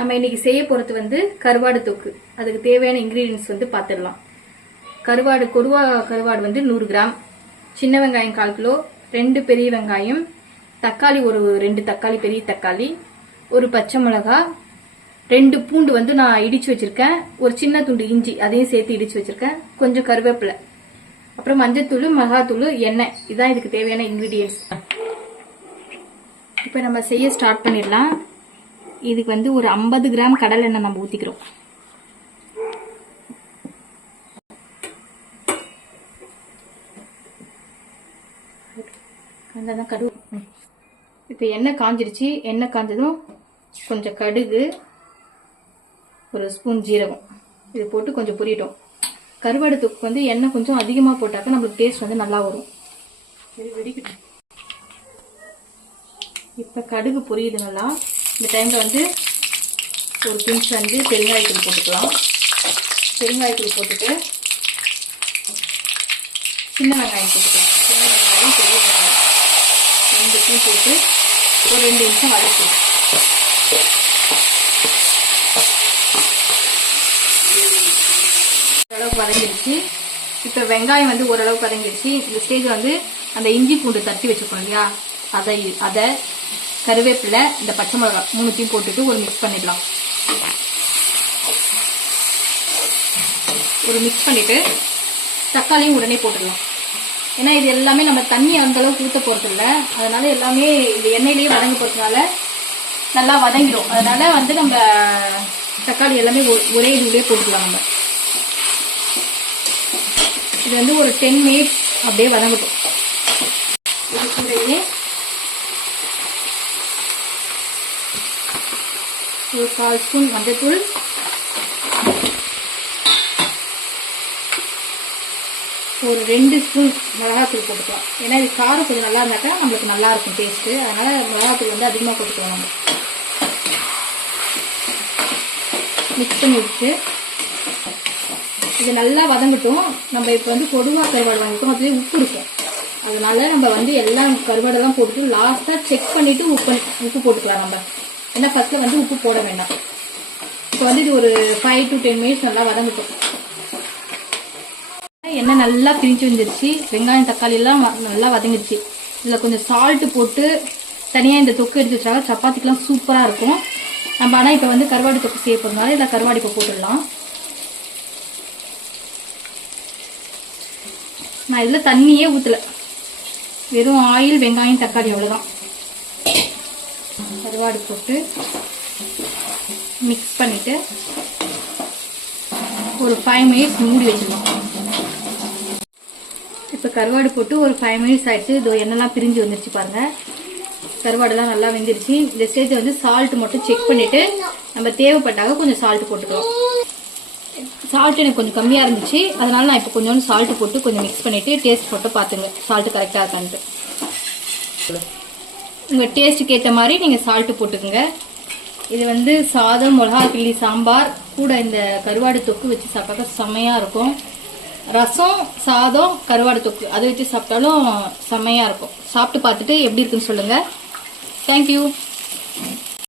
நம்ம இன்னைக்கு செய்ய போறது வந்து கருவாடு தொக்கு. அதுக்கு தேவையான இன்கிரீடியன்ஸ் வந்து பார்த்துடலாம். கொடுவா கருவாடு வந்து 100 கிராம், சின்ன வெங்காயம் 1/4 கிலோ, 2 பெரிய வெங்காயம், தக்காளி ஒரு 2 தக்காளி, பெரிய தக்காளி, ஒரு பச்சை மிளகாய், 2 பூண்டு வந்து நான் இடிச்சு வச்சிருக்கேன், ஒரு சின்ன துண்டு இஞ்சி அதையும் சேர்த்து இடிச்சு வச்சிருக்கேன், கொஞ்சம் கருவேப்பிலை, அப்புறம் மஞ்சத்தூள், மிளகாத்தூள், எண்ணெய். இதான் இதுக்கு தேவையான இன்கிரீடியன்ஸ். இப்போ நம்ம செய்ய ஸ்டார்ட் பண்ணிடலாம். இதுக்கு வந்து ஒரு 50 கிராம் கடலை எண்ணெய் நம்ம ஊத்திக்கிறோம். இப்போ எண்ணெய் காஞ்சிருச்சு. எண்ணெய் காஞ்சதும் கொஞ்சம் கடுகு, ஒரு ஸ்பூன் ஜீரகம் இது போட்டு கொஞ்சம் பொரியட்டும். கருவாடு தொக்கு வந்து எண்ணெய் கொஞ்சம் அதிகமாக போட்டாக்க நம்மளுக்கு டேஸ்ட் வந்து நல்லா வரும். வெடிக்கட்டும். இப்போ கடுகு பொரியுது நல்லா. இந்த டைமில் வந்து ஒரு பிஞ்ச் வந்து பெருங்காயத்தூள் போட்டுக்கலாம். பெருங்காயத்தூள் போட்டுட்டு சின்ன வெங்காயம் போட்டுக்கலாம். சின்ன வெங்காயம், பெரிய வெங்காயம் 2த்தையும் போட்டு ஒரு 2 நிமிஷம் வதக்கலாம். ஓரளவுக்கு வதங்கிடுச்சு. இப்போ வெங்காயம் வந்து ஓரளவுக்கு வதங்கிடுச்சு. இந்த ஸ்டேஜ் வந்து அந்த இஞ்சி பூண்டு தட்டி வச்சுக்கணும் இல்லையா, அதை கருவேப்பிலை, இந்த பச்சை மிளகாய் 3த்தையும் போட்டுட்டு ஒரு மிக்ஸ் பண்ணிடலாம். ஒரு மிக்ஸ் பண்ணிட்டு தக்காளியும் உடனே போட்டுடலாம். ஏன்னா இது எல்லாமே நம்ம தண்ணி அந்த அளவுக்கு ஊற்ற போறது இல்லை, அதனால எல்லாமே இந்த எண்ணெயிலேயே வதங்க போறதுனால நல்லா வதங்கிடும். அதனால வந்து நம்ம தக்காளி எல்லாமே ஒரே இதுலேயே போட்டுக்கலாம். நம்ம இது வந்து ஒரு 10 மினிட்ஸ் அப்படியே வதங்கட்டும். இது கூடயே ஒரு 1/4 ஸ்பூன் மஞ்சத்தூள், ஒரு 2 ஸ்பூன் மிளகாத்தூள் போட்டுக்கலாம். ஏன்னா இது காரம் கொஞ்சம் நல்லா இருந்தாக்கா நம்மளுக்கு நல்லா இருக்கும் டேஸ்ட்டு. அதனால மிளகாத்தூள் வந்து அதிகமாக போட்டுக்கலாம். நம்ம மிக்ஸ் பண்ணி வச்சு இது நல்லா வதங்கட்டும். நம்ம இப்போ வந்து கொடுவா கருவாடு வாங்கிட்டோம், அதுலேயே உப்பு இருக்கும். அதனால நம்ம வந்து எல்லாம் கருவாடெல்லாம் போட்டுட்டு லாஸ்ட்டாக செக் பண்ணிட்டு உப்பு போட்டுக்கலாம். நம்ம ஏன்னா ஃபர்ஸ்ட்ல வந்து உப்பு போட வேண்டாம். இப்போ வந்து இது ஒரு 5 to 10 மினிட்ஸ் நல்லா வதங்கட்டும். எண்ணெய் நல்லா பிரிஞ்சு வந்துருச்சு. வெங்காயம் தக்காளி எல்லாம் நல்லா வதங்கிடுச்சு. இதில் கொஞ்சம் சால்ட்டு போட்டு தனியாக இந்த தொக்கு எடுத்து வச்சாங்க சப்பாத்திக்கெலாம் சூப்பராக இருக்கும். நம்ம ஆனால் இப்போ வந்து கருவாடு தொக்கு செய்ய போகிறதுனால இதில் கருவாடு இப்போ போட்டுடலாம். நான் இதில் தண்ணியே ஊற்றலை, வெறும் ஆயில், வெங்காயம், தக்காளி அவ்வளோதான். கருவாடு போட்டு மிக்ஸ் பண்ணிட்டு ஒரு 5 மினிட்ஸ் மூடி வச்சிடலாம். இப்போ கருவாடு போட்டு ஒரு 5 மினிட்ஸ் ஆயிடுச்சு. இதோ எண்ணெய்லாம் பிரிஞ்சு வந்துருச்சு பாருங்க. கருவாடுலாம் நல்லா வெந்துருச்சு. இந்த ஸ்டேஜ் வந்து சால்ட் மட்டும் செக் பண்ணிட்டு நம்ம தேவைப்பட்டாக கொஞ்சம் சால்ட் போட்டுக்கலாம். சால்ட் எனக்கு கொஞ்சம் கம்மியாக இருந்துச்சு, அதனால நான் இப்போ கொஞ்சோண்டு சால்ட் போட்டு கொஞ்சம் மிக்ஸ் பண்ணிட்டு டேஸ்ட் போட்டு பார்த்துங்க சால்ட் கரெக்டாக இருக்கான்ட்டு. உங்கள் டேஸ்ட்டுக்கு ஏற்ற மாதிரி நீங்கள் சால்ட்டு போட்டுக்கோங்க. இது வந்து சாதம், மிளகா கிள்ளி சாம்பார் கூட இந்த கருவாடு தொக்கு வச்சு சாப்பிட்டாக்கா செம்மையாக இருக்கும். ரசம், சாதம், கருவாடு தொக்கு அதை வச்சு சாப்பிட்டாலும் செம்மையாக இருக்கும். சாப்பிட்டு பார்த்துட்டு எப்படி இருக்குன்னு சொல்லுங்கள். தேங்க்யூ.